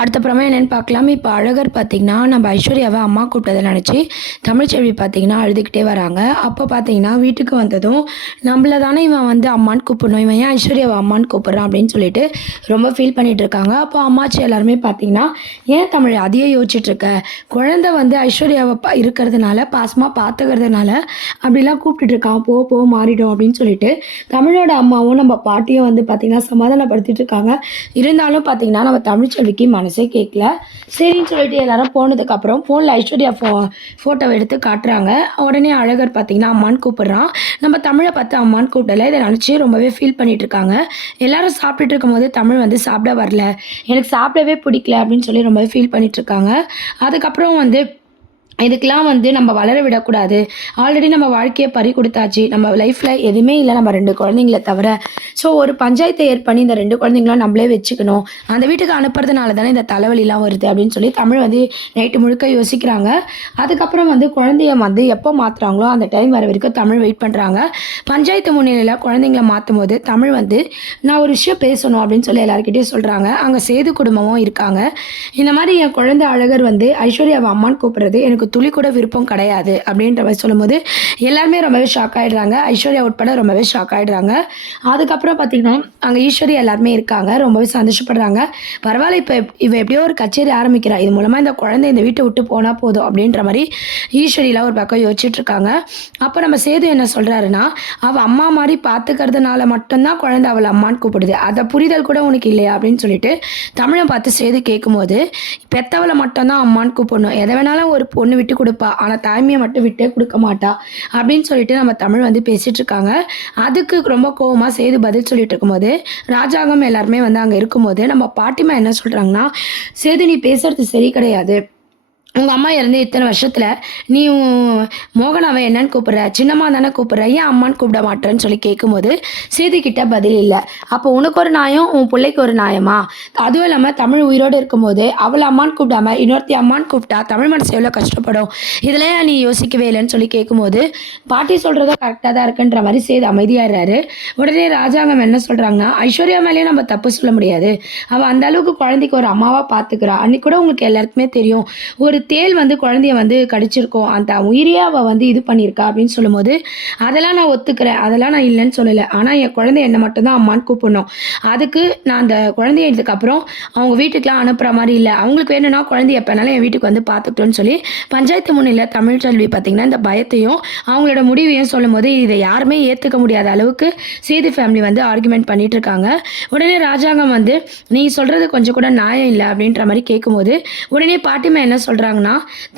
அடுத்தப்புறமா என்னென்னு பார்க்கலாம். இப்போ அழகர் பார்த்தீங்கன்னா, நம்ம ஐஸ்வர்யாவ அம்மா கூப்பிட்டத நெனச்சு, தமிழ்ச்செல்வி பார்த்தீங்கன்னா அழுதுகிட்டே வராங்க. அப்போ பார்த்தீங்கன்னா, வீட்டுக்கு வந்ததும், "நம்மள தானே இவன் வந்து அம்மான்னு கூப்பிடணும். இவன் ஏன் ஐஸ்வர்யாவ அம்மான்னு கூப்பிடுறான்?" அப்படின்னு சொல்லிட்டு ரொம்ப ஃபீல் பண்ணிட்டு இருக்காங்க. அப்போ அம்மாச்சி எல்லாருமே பார்த்தீங்கன்னா, "ஏன் தமிழ் அதையே யோசிச்சுட்டு இருக்க? குழந்தை வந்து ஐஸ்வர்யாவ இருக்கிறதுனால, பாசமா பார்த்துக்கிறதுனால அப்படிலாம் கூப்பிட்டுட்டு இருக்கான். போக போக மாறிடும்." அப்படின்னு சொல்லிட்டு, தமிழோட அம்மாவும் நம்ம பாட்டியும் வந்து பார்த்தீங்கன்னா, சமாதானப்படுத்திட்டு இருக்காங்க. இருந்தாலும் பார்த்தீங்கன்னா, நம்ம தமிழ்ச்செல்விக்கு மனசே கேட்கல. சரின்னு சொல்லிட்டு எல்லாரும் போனதுக்கப்புறம் ஃபோனில் ஐஸ்வர்யா ஃபோட்டோவை எடுத்து காட்டுறாங்க. உடனே அழகர் பார்த்தீங்கன்னா அம்மான்னு கூப்பிடுறான். நம்ம தமிழை பார்த்து அம்மான்னு கூப்பிடல. இதை நினச்சி ரொம்பவே ஃபீல் பண்ணிட்டு இருக்காங்க. எல்லாரும் சாப்பிட்டுட்டு இருக்கும்போது தமிழ் வந்து சாப்பிட வரல, எனக்கு சாப்பிடவே பிடிக்கல அப்படின்னு சொல்லி ரொம்பவே ஃபீல் பண்ணிட்டு இருக்காங்க. அதுக்கப்புறம் வந்து இதுக்கெல்லாம் வந்து நம்ம வளர விடக்கூடாது. ஆல்ரெடி நம்ம வாழ்க்கையை பறி கொடுத்தாச்சு. நம்ம லைஃப்பில் எதுவுமே இல்லை, நம்ம 2 குழந்தைங்கள தவிர. ஸோ ஒரு பஞ்சாயத்தை ஏற்பண்ணி இந்த 2 குழந்தைங்களும் நம்மளே வச்சுக்கணும். அந்த வீட்டுக்கு அனுப்புறதுனால தானே இந்த தலைவலிலாம் வருது அப்படின்னு சொல்லி தமிழ் வந்து நைட்டு முழுக்க யோசிக்கிறாங்க. அதுக்கப்புறம் வந்து குழந்தைய வந்து எப்போ மாற்றுறாங்களோ அந்த டைம் வர வரைக்கும் தமிழ் வெயிட் பண்ணுறாங்க. பஞ்சாயத்து முன்னிலையில் குழந்தைங்கள மாற்றும் போது தமிழ் வந்து நான் ஒரு விஷயம் பேசணும் அப்படின்னு சொல்லி எல்லாருக்கிட்டையும் சொல்கிறாங்க. அங்கே சேது குடும்பமும் இருக்காங்க. இந்த மாதிரி என் குழந்தை அழகர் வந்து ஐஸ்வர்யாவை அம்மான்னு கூப்பிடுறது எனக்கு துளி கூட விருப்பம் கிடையாது அப்படின்ற மாதிரி சொல்லும்போது எல்லாருமே ரொம்பவே ஷாக் ஆகிடுறாங்க. ஐஸ்வர்யா உட்பட ரொம்பவே ஷாக் ஆகிடுறாங்க. அதுக்கப்புறம் பார்த்திங்கன்னா அங்கே ஈஸ்வரி எல்லாருமே இருக்காங்க. ரொம்பவே சந்தோஷப்படுறாங்க. பரவாயில்ல, இப்போ இவ எப்படியோ ஒரு கச்சேரி ஆரம்பிக்கிறா, இது மூலமாக இந்த குழந்தை இந்த வீட்டை விட்டு போனால் போதும் அப்படின்ற மாதிரி ஈஸ்வரிலாம் ஒரு பக்கம் யோசிச்சுட்டு இருக்காங்க. அப்போ நம்ம சேது என்ன சொல்கிறாருன்னா, அவள் அம்மா மாதிரி பார்த்துக்கிறதுனால மட்டும்தான் குழந்தை அவளை அம்மான்னு கூப்பிடுது, அதை புரிதல் கூட உனக்கு இல்லையா அப்படின்னு சொல்லிட்டு தமிழை பார்த்து சேது கேட்கும்போது, பெத்தவளை மட்டும்தான் அம்மான்னு கூப்பிடணும், எதை வேணாலும் ஒரு பொண்ணு விட்டு கொடுப்பா, ஆனால் தாய்மையை மட்டும் விட்டே கொடுக்க மாட்டா அப்படின்னு சொல்லிட்டு நம்ம தமிழ் வந்து பேசிட்டு இருக்காங்க. அதுக்கு ரொம்ப கோவமாக சேது பதில் சொல்லிட்டு இருக்கும்போது ராஜாங்கம் எல்லாருமே வந்து அங்கே இருக்கும்போது நம்ம பாட்டிமா என்ன சொல்கிறாங்கன்னா, சேது நீ பேசுறது சரி கிடையாது. உங்கள் அம்மா இறந்து இத்தனை வருஷத்தில் நீ மோகனாவை என்னன்னு கூப்பிட்ற, சின்னம்மா தானே கூப்பிட்ற, ஏன் அம்மான்னு கூப்பிட மாட்டேன்னு சொல்லி கேட்கும்போது சேதுக்கிட்ட பதில் இல்லை. அப்போ உனக்கு ஒரு நியாயம், உன் பிள்ளைக்கு ஒரு நியாயமா? அதுவும் இல்லாமல் தமிழ் உயிரோடு இருக்கும்போது அவளை அம்மான்னு கூப்பிடாம இன்னொருத்தி அம்மான்னு கூப்பிட்டா தமிழ் மனசு எவ்வளோ கஷ்டப்படும், இதில் நீ யோசிக்கவே இல்லைன்னு சொல்லி கேட்கும்போது பாட்டி சொல்கிறதோ கரெக்டாக தான் இருக்குன்ற மாதிரி சேது அமைதியாகிறாரு. உடனே ராஜாங்கம் என்ன சொல்கிறாங்கன்னா, ஐஸ்வர்யா மேலேயே நம்ம தப்பு சொல்ல முடியாது, அவள் அந்த அளவுக்கு குழந்தைக்கு ஒரு அம்மாவாக பார்த்துக்கிறா. அன்றைக்கி கூட உங்களுக்கு எல்லாருக்குமே தெரியும், ஒரு தேள் வந்து குழந்தைய வந்து கடிச்சிருக்கோம், அந்த உயிரியே அவள் வந்து இது பண்ணியிருக்கா அப்படின்னு சொல்லும்போது அதெல்லாம் நான் ஒத்துக்கிறேன், அதெல்லாம் நான் இல்லைன்னு சொல்லலை. ஆனால் என் குழந்தை என்னை மட்டும்தான் அம்மான்னு கூப்பிடணும். அதுக்கு நான் அந்த குழந்தைய இதுக்கப்புறம் அவங்க வீட்டுக்கெலாம் அனுப்புகிற மாதிரி இல்லை. அவங்களுக்கு வேணும்னா குழந்தைய எப்போனாலும் என் வீட்டுக்கு வந்து பார்த்துக்கிட்டோன்னு சொல்லி பஞ்சாயத்து முன்னிலையில் தமிழ்ச்செல்வி பார்த்திங்கன்னா இந்த பயத்தையும் அவங்களோட முடிவையும் சொல்லும்போது இதை யாருமே ஏற்றுக்க முடியாத அளவுக்கு சேது ஃபேமிலி வந்து ஆர்குமெண்ட் பண்ணிட்டு இருக்காங்க. உடனே ராஜாங்கம் வந்து நீ சொல்கிறது கொஞ்சம் கூட நியாயம் இல்லை அப்படின்ற மாதிரி கேட்கும்போது உடனே பாட்டிமா என்ன சொல்கிறாங்கன்னா,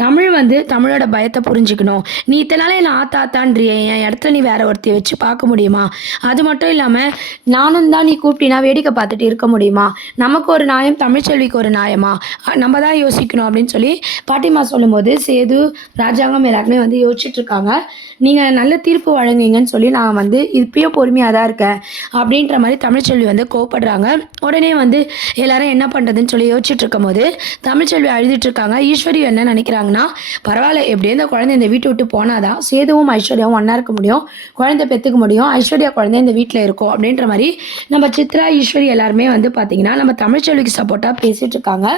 தமிழ் வந்து தமிழோட பயத்தை புரிஞ்சுக்கணும். நீ இத்தனால என்ன ஆத்தாத்தான்றிய, என் இடத்துல நீ வேற ஒருத்தைய வச்சு பார்க்க முடியுமா? அது மட்டும் இல்லாமல் நானும் தான் நீ கூப்பிட்டினா வேடிக்கை பார்த்துட்டு இருக்க முடியுமா? நமக்கு ஒரு நியாயம், தமிழ்ச்செல்விக்கு ஒரு நியாயமா? நம்ம தான் யோசிக்கணும் அப்படின்னு சொல்லி பாட்டிமா சொல்லும்போது சேது ராஜாங்கம் எல்லாருமே வந்து யோசிச்சுட்டு இருக்காங்க. நீங்கள் நல்ல தீர்ப்பு வழங்குங்கன்னு சொல்லி நான் வந்து இப்பயும் பொறுமையாக தான் இருக்கேன் அப்படின்ற மாதிரி தமிழ்ச்செல்வி வந்து கோவப்படுறாங்க. உடனே வந்து எல்லாரும் என்ன பண்ணுறதுன்னு சொல்லி யோசிச்சுட்டு இருக்கும்போது தமிழ்ச்செல்வி அழுதுட்டு இருக்காங்க. ஈஸ்வரி என்ன நினைக்கிறாங்கன்னா, பரவாயில்ல, எப்படியே இந்த குழந்தை இந்த வீட்டை விட்டு போனாதான் சேதுவும் ஐஸ்வர்யாவும் ஒன்றா இருக்க முடியும், குழந்தை பெற்றுக்க முடியும், ஐஸ்வர்யா குழந்தை இந்த வீட்டில் இருக்கும் அப்படின்ற மாதிரி நம்ம சித்ரா ஈஸ்வரி எல்லாருமே வந்து பார்த்திங்கன்னா நம்ம தமிழ்ச்செல்விக்கு சப்போர்ட்டாக பேசிகிட்டு இருக்காங்க.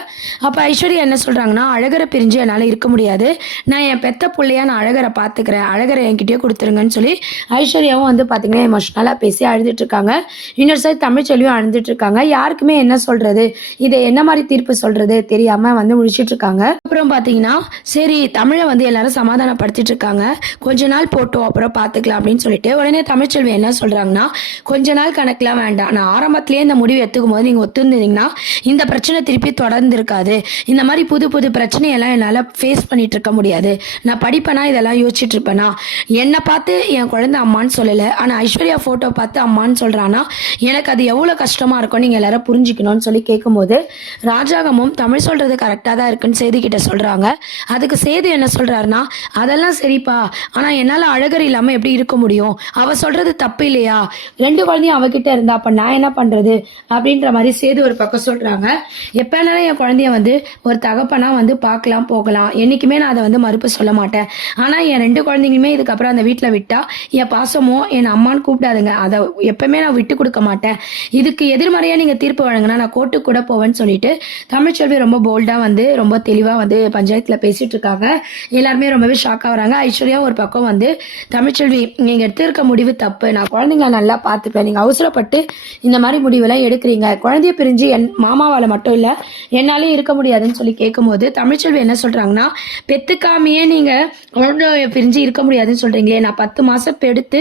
அப்போ ஐஸ்வர்யா என்ன சொல்கிறாங்கன்னா, அழகரை பிரிஞ்சு என்னால் இருக்க முடியாது, நான் என் பெத்த பிள்ளையா நான் அழகரை பார்த்துக்கிறேன், அழகரை என்கிட்டயே கொடுத்துருங்கன்னு சொல்லி ஐஸ்வர்யாவும் வந்து பார்த்திங்கன்னா எமோஷ்னலாக பேசி அழுதுட்டு இருக்காங்க. இன்னொரு சைடு தமிழ்ச்செல்வியும் அழுதுட்டு இருக்காங்க. யாருக்குமே என்ன சொல்கிறது, இதை என்ன மாதிரி தீர்ப்பு சொல்கிறது தெரியாமல் வந்து முடிச்சுட்டு இருக்காங்க. அப்புறம் பார்த்தீங்கன்னா சரி தமிழை வந்து எல்லாரும் சமாதானப்படுத்திட்டு இருக்காங்க. கொஞ்ச நாள் போட்டோம் அப்புறம் பார்த்துக்கலாம் அப்படின்னு சொல்லிட்டு உடனே தமிழ்ச்செல்வி என்ன சொல்கிறாங்கன்னா, கொஞ்ச நாள் கணக்கெலாம் வேண்டாம், நான் ஆரம்பத்திலேயே இந்த முடிவு எடுத்துக்கும் போது நீங்கள் ஒத்துருந்தீங்கன்னா இந்த பிரச்சனை திருப்பி தொடர்ந்து இருக்காது, இந்த மாதிரி புது புது பிரச்சனையெல்லாம் என்னால் ஃபேஸ் பண்ணிட்டு இருக்க முடியாது, நான் படிப்பேனா இதெல்லாம் யோசிச்சுட்டு இருப்பேனா, என்னை பார்த்து என் குழந்தை அம்மான்னு சொல்லலை, ஆனால் ஐஸ்வர்யா ஃபோட்டோ பார்த்து அம்மான்னு சொல்கிறான்னா எனக்கு அது எவ்வளோ கஷ்டமாக இருக்கும், நீங்கள் எல்லாரும் புரிஞ்சுக்கணும்னு சொல்லி கேட்கும்போது ராஜாங்கமும் தமிழ் சொல்கிறது கரெக்டாக தான் இருக்குன்னு சேதுக்கிட்ட சொல்கிறாங்க. சொல்கிறாங்க. அதுக்கு சேது என்ன சொல்கிறாருன்னா, அதெல்லாம் சரிப்பா, ஆனால் என்னால் அழகர் இல்லாமல் எப்படி இருக்க முடியும், அவள் சொல்கிறது தப்பு இல்லையா, 2 குழந்தையும் அவகிட்ட இருந்தா அப்போ நான் என்ன பண்ணுறது அப்படின்ற மாதிரி சேது ஒரு பக்கம் சொல்கிறாங்க. எப்போனாலும் என் குழந்தைய வந்து ஒரு தகப்பனாக வந்து பார்க்கலாம் போகலாம், என்றைக்குமே நான் அதை வந்து மறுப்பு சொல்ல மாட்டேன். ஆனால் என் 2 குழந்தைங்களுமே இதுக்கப்புறம் அந்த வீட்டில் விட்டால் என் பாசமோ என் அம்மான்னு கூப்பிடாதுங்க, அதை எப்பவுமே நான் விட்டு கொடுக்க மாட்டேன். இதுக்கு எதிர்மறையாக நீங்கள் தீர்ப்பு வழங்கினா நான் கோர்ட்டுக்கு கூட போவேன்னு சொல்லிட்டு தமிழ்ச்செல்வி ரொம்ப போல்டாக வந்து ரொம்ப தெளிவாக வந்து பஞ்சாயத்தில் பேசிகிட்டு இருக்காங்க. எல்லாருமே ரொம்பவே ஷாக் ஆகுறாங்க. ஐஸ்வர்யா ஒரு பக்கம் வந்து தமிழ்ச்செல்வி, நீங்கள் எடுத்திருக்க முடிவு தப்பு, நான் குழந்தைங்கள நல்லா பார்த்துப்பேன், நீங்கள் அவசரப்பட்டு இந்த மாதிரி முடிவெல்லாம் எடுக்கிறீங்க, குழந்தைய பிரிஞ்சு என் மாமாவால் மட்டும் இல்லை என்னாலே இருக்க முடியாதுன்னு சொல்லி கேட்கும்போது தமிழ்ச்செல்வி என்ன சொல்கிறாங்கன்னா, பெத்துக்காமையே நீங்கள் குழந்தைய பிரிஞ்சு இருக்க முடியாதுன்னு சொல்கிறீங்களே, நான் 10 மாதம் எடுத்து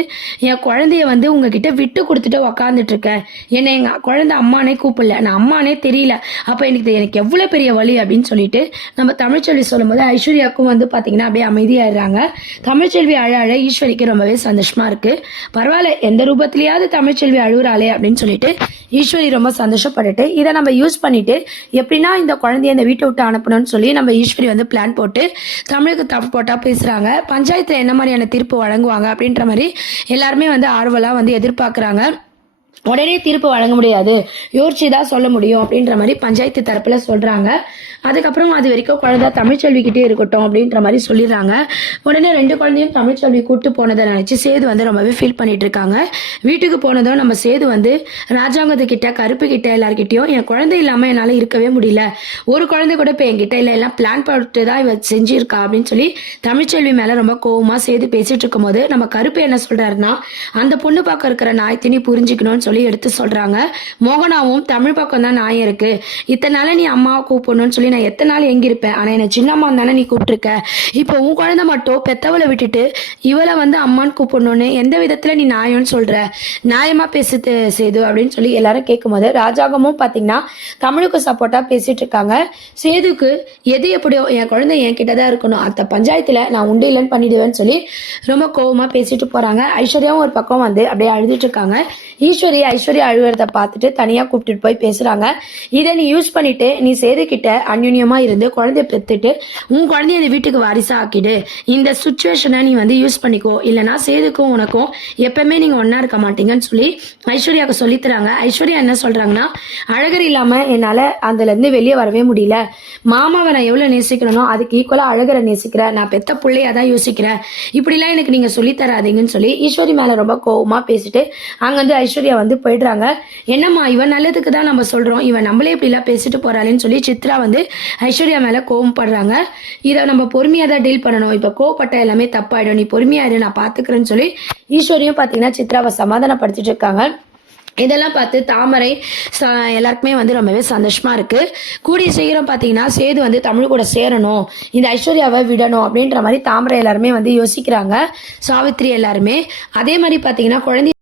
என் குழந்தைய வந்து உங்ககிட்ட விட்டு கொடுத்துட்டு உக்காந்துட்டு இருக்கேன், என்னை எங்கள் குழந்தை அம்மானே கூப்பிடல, நான் அம்மானே தெரியல, அப்போ எனக்கு எவ்வளோ பெரிய வலி அப்படின்னு சொல்லிட்டு நம்ம தமிழ்ச்செல்வி சொல்லும்போது ஐஸ்வர்யாவுக்கும் வந்து பார்த்தீங்கன்னா அப்படியே அமைதியாயிடுறாங்க. தமிழ்ச்செல்வி அழ அழ ஈஸ்வரிக்கு ரொம்பவே சந்தோஷமா இருக்கு. பரவாயில்ல, எந்த ரூபத்திலேயாவது தமிழ்ச்செல்வி அழுகுறாளே அப்படின்னு சொல்லிட்டு ஈஸ்வரி ரொம்ப சந்தோஷப்பட்டுட்டு இதை நம்ம யூஸ் பண்ணிட்டு எப்படின்னா இந்த குழந்தைய இந்த வீட்டை விட்டு அனுப்பணும்னு சொல்லி நம்ம ஈஸ்வரி வந்து பிளான் போட்டு தமிழுக்கு தப்பு போட்டா பேசுறாங்க. பஞ்சாயத்துல என்ன மாதிரியான தீர்ப்பு வழங்குவாங்க அப்படின்ற மாதிரி எல்லாருமே வந்து ஆர்வலா வந்து எதிர்பார்க்குறாங்க. உடனே தீர்ப்பு வழங்க முடியாது, யோசிச்சு தான் சொல்ல முடியும் அப்படின்ற மாதிரி பஞ்சாயத்து தரப்புல சொல்றாங்க. அதுக்கப்புறம் அது வரைக்கும் குழந்தை தமிழ்ச்செல்விக்கிட்டே இருக்கட்டும் அப்படின்ற மாதிரி சொல்லிடுறாங்க. உடனே 2 குழந்தையும் தமிழ்ச்செல்வி கூட்டு போனதை நினைச்சு சேது வந்து ரொம்பவே ஃபீல் பண்ணிட்டு இருக்காங்க. வீட்டுக்கு போனதும் நம்ம சேது வந்து ராஜாங்கத்துக்கிட்ட கருப்பு கிட்ட எல்லார்கிட்டையும் என் குழந்தை இல்லாமல் என்னால் இருக்கவே முடியல, ஒரு குழந்தை கூட இப்போ என்கிட்ட இல்லை, எல்லாம் பிளான் போட்டு தான் இவ செஞ்சிருக்கா அப்படின்னு சொல்லி தமிழ்ச்செல்வி மேலே ரொம்ப கோவமாக சேது பேசிட்டு இருக்கும் போது நம்ம கருப்பு என்ன சொல்றாருன்னா, அந்த பொண்ணு பக்கம் இருக்கிற நாயத்தினி புரிஞ்சுக்கணும்னு சொல்லி எடுத்து சொல்றாங்க. மோகனாவும் தமிழ் பக்கம் தான் நாயம் இருக்கு, இத்தனை நாள் நீ அம்மாவை கூப்பிடணும்னு சொல்லி நான் எத்தனை நாள் எங்கிருப்பேன், ஆனால் என்னை சின்னம்மா தானே நீ கூப்பிட்டுருக்க, இப்போ உன் குழந்தை மட்டும் பெத்தவளை விட்டுட்டு இவளை வந்து அம்மான்னு கூப்பிடணும்னு எந்த விதத்தில் நீ நியாயம்னு சொல்ற, நியாயமா பேசுது சேது அப்படின்னு சொல்லி எல்லாரும் கேட்கும்போது ராஜாங்கமும் பார்த்தீங்கன்னா தமிழுக்கு சப்போர்ட்டாக பேசிட்டு இருக்காங்க. சேதுக்கு எது எப்படியோ என் குழந்தை என்கிட்ட தான் இருக்கணும், அந்த பஞ்சாயத்தில் நான் உண்டு இல்லைன்னு பண்ணிடுவேன்னு சொல்லி ரொம்ப கோவமாக பேசிட்டு போகிறாங்க. ஐஸ்வர்யாவும் ஒரு பக்கம் வந்து அப்படியே அழுதுட்டு இருக்காங்க. ஐஸ்வர்யா அழுகிறத பார்த்துட்டு தனியாக கூப்பிட்டுட்டு போய் பேசுகிறாங்க. இதை நீ யூஸ் பண்ணிட்டு நீ சேது கிட்ட அந்யுன்யமாக இருந்து குழந்தைய பெற்றுட்டு உன் குழந்தைய இந்த வீட்டுக்கு வாரிசா ஆக்கிடு, இந்த சுச்சுவேஷனை நீ வந்து யூஸ் பண்ணிக்கோ, இல்லைனா சேதுக்கும் உனக்கும் எப்பவுமே நீங்கள் ஒன்றா இருக்க மாட்டீங்கன்னு சொல்லி ஐஸ்வர்யாவுக்கு சொல்லித்தராங்க. ஐஸ்வர்யா என்ன சொல்கிறாங்கன்னா, அழகர் இல்லாமல் என்னால் அதுலேருந்து வெளியே வரவே முடியல, மாமாவை நான் எவ்வளோ நேசிக்கிறனோ அதுக்கு ஈக்குவலாக அழகரை நேசிக்கிறேன், நான் பெத்த பிள்ளையாக தான் யோசிக்கிறேன், இப்படிலாம் எனக்கு நீங்கள் சொல்லித்தராதீங்கன்னு சொல்லி ஈஸ்வரி மேலே ரொம்ப கோவமாக பேசிட்டு அங்கேருந்து ஐஸ்வர்யா வந்து போயிடுறாங்க. என்னம்மா இவன் நல்லதுக்கு தான் நம்ம சொல்கிறோம், இவன் நம்மளே இப்படிலாம் பேசிட்டு போகிறாளேன்னு சொல்லி சித்ரா வந்து ஐஸ்வர்யா மேலே கோவப்படுறாங்க. இதை நம்ம பொறுமையாக தான் டீல் பண்ணணும், இப்போ கோவப்பட்ட எல்லாமே தப்பாயிடும், நீ பொறுமையாயிடு நான் பார்த்துக்கிறேன்னு சொல்லி ஈஸ்வரியும் பார்த்தீங்கன்னா சித்ராவை சமாதானப்படுத்திட்டு இருக்காங்க. இதெல்லாம் பார்த்து தாமரை எல்லாருக்குமே வந்து ரொம்பவே சந்தோஷமா இருக்கு. கூடிய சீக்கிரம் பார்த்தீங்கன்னா சேது வந்து தமிழ் கூட சேரணும், இந்த ஐஸ்வர்யாவை விடணும் அப்படின்ற மாதிரி தாமரை எல்லாருமே வந்து யோசிக்கிறாங்க. சாவித்ரி எல்லாருமே அதே மாதிரி பார்த்தீங்கன்னா குழந்தை